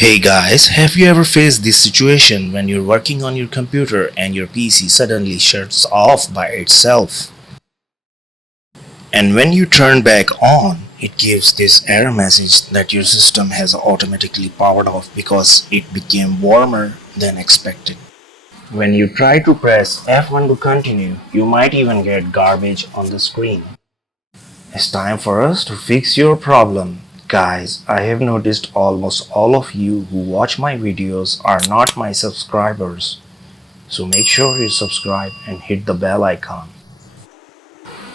Hey guys, have you ever faced this situation when you're working on your computer and your PC suddenly shuts off by itself? And when you turn back on, it gives this error message that your system has automatically powered off because it became warmer than expected. When you try to press F1 to continue, you might even get garbage on the screen. It's time for us to fix your problem. Guys, I have noticed almost all of you who watch my videos are not my subscribers. So make sure you subscribe and hit the bell icon.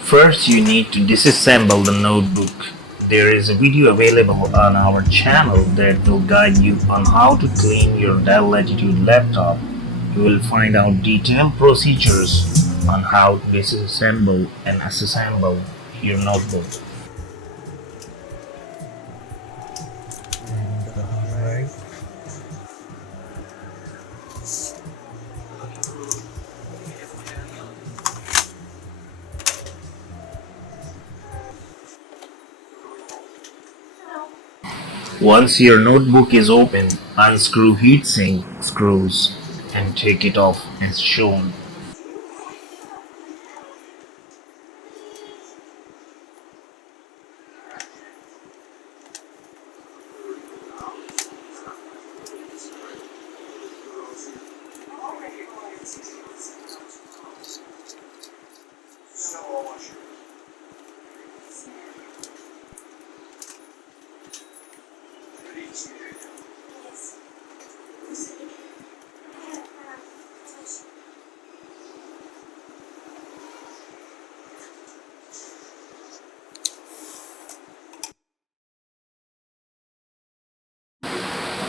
First, you need to disassemble the notebook. There is a video available on our channel that will guide you on how to clean your Dell Latitude laptop. You will find out detailed procedures on how to disassemble and assemble your notebook. Once your notebook is open, unscrew heatsink screws and take it off as shown.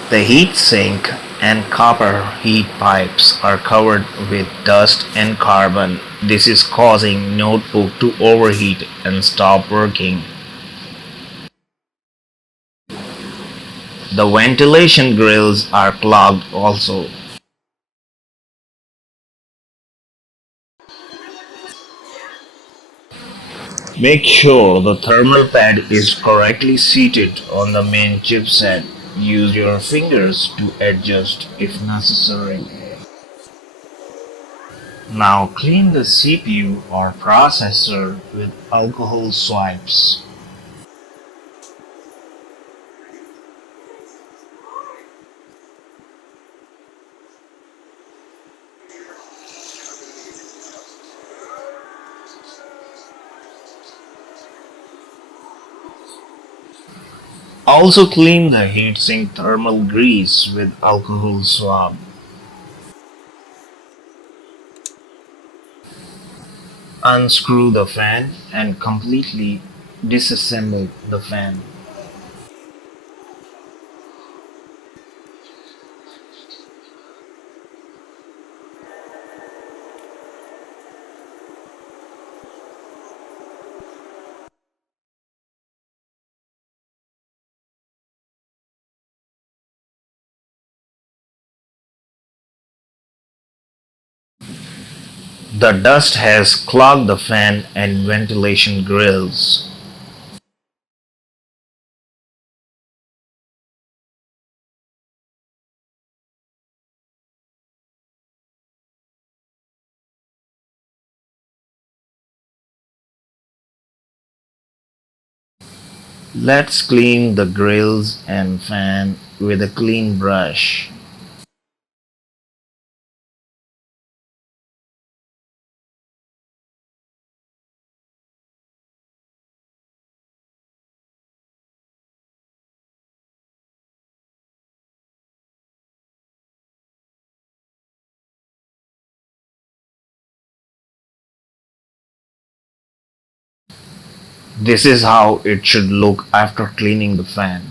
The heatsink and copper heat pipes are covered with dust and carbon. This is causing notebook to overheat and stop working. The ventilation grills are clogged also. Make sure the thermal pad is correctly seated on the main chipset. Use your fingers to adjust if necessary. Now clean the CPU or processor with alcohol swabs. Also clean the heatsink thermal grease with alcohol swab. Unscrew the fan and completely disassemble the fan. The dust has clogged the fan and ventilation grills. Let's clean the grills and fan with a clean brush. This is how it should look after cleaning the fan.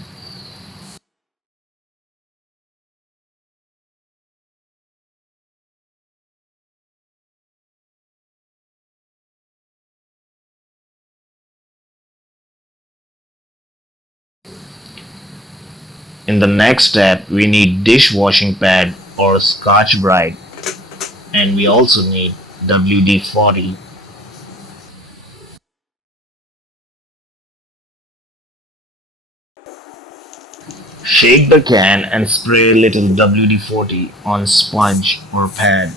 In the next step, we need dishwashing pad or Scotch Brite, and we also need WD-40. Shake the can and spray a little WD-40 on sponge or pad.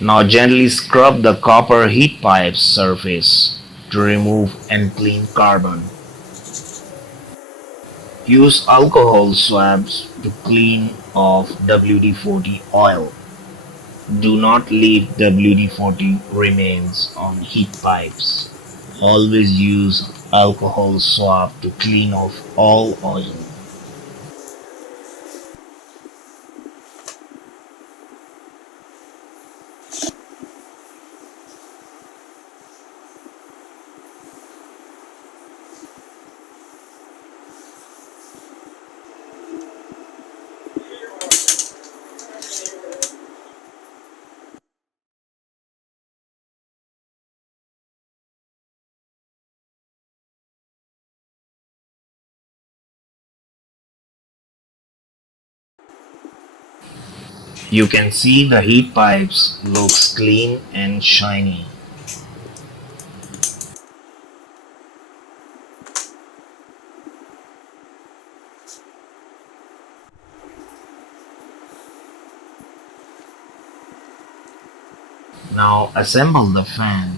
Now gently scrub the copper heat pipe's surface to remove and clean carbon. Use alcohol swabs to clean off WD-40 oil. Do not leave WD-40 remains on heat pipes. Always use alcohol swab to clean off all oil. You can see the heat pipes looks clean and shiny. Now assemble the fan.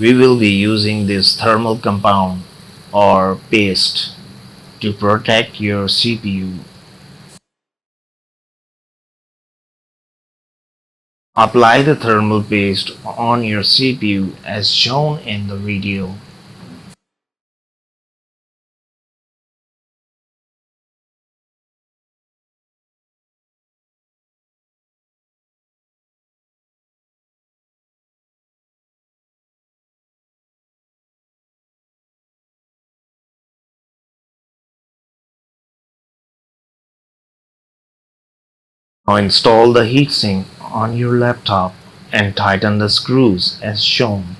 We will be using this thermal compound or paste to protect your CPU. Apply the thermal paste on your CPU as shown in the video. Now install the heatsink on your laptop and tighten the screws as shown.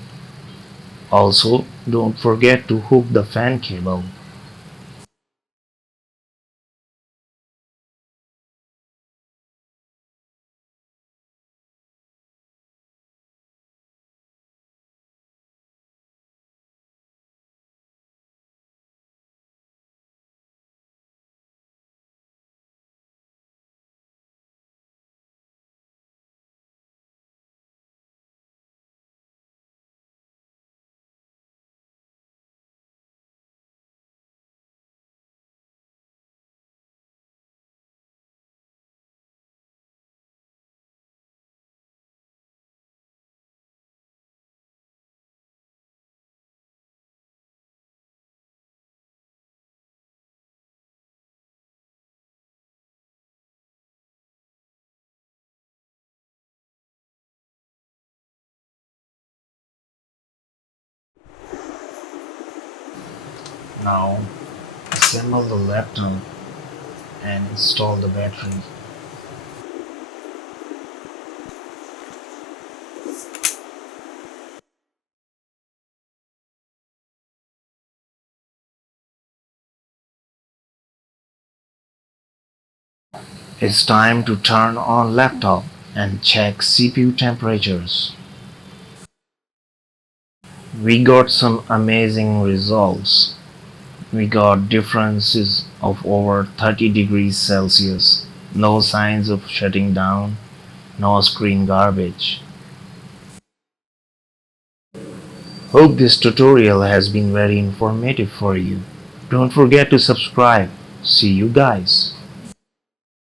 Also, don't forget to hook the fan cable. Now assemble the laptop and install the battery. It's time to turn on laptop and check CPU temperatures. We got some amazing results. We got differences of over 30 degrees Celsius, no signs of shutting down, no screen garbage. Hope this tutorial has been very informative for you. Don't forget to subscribe. See you guys.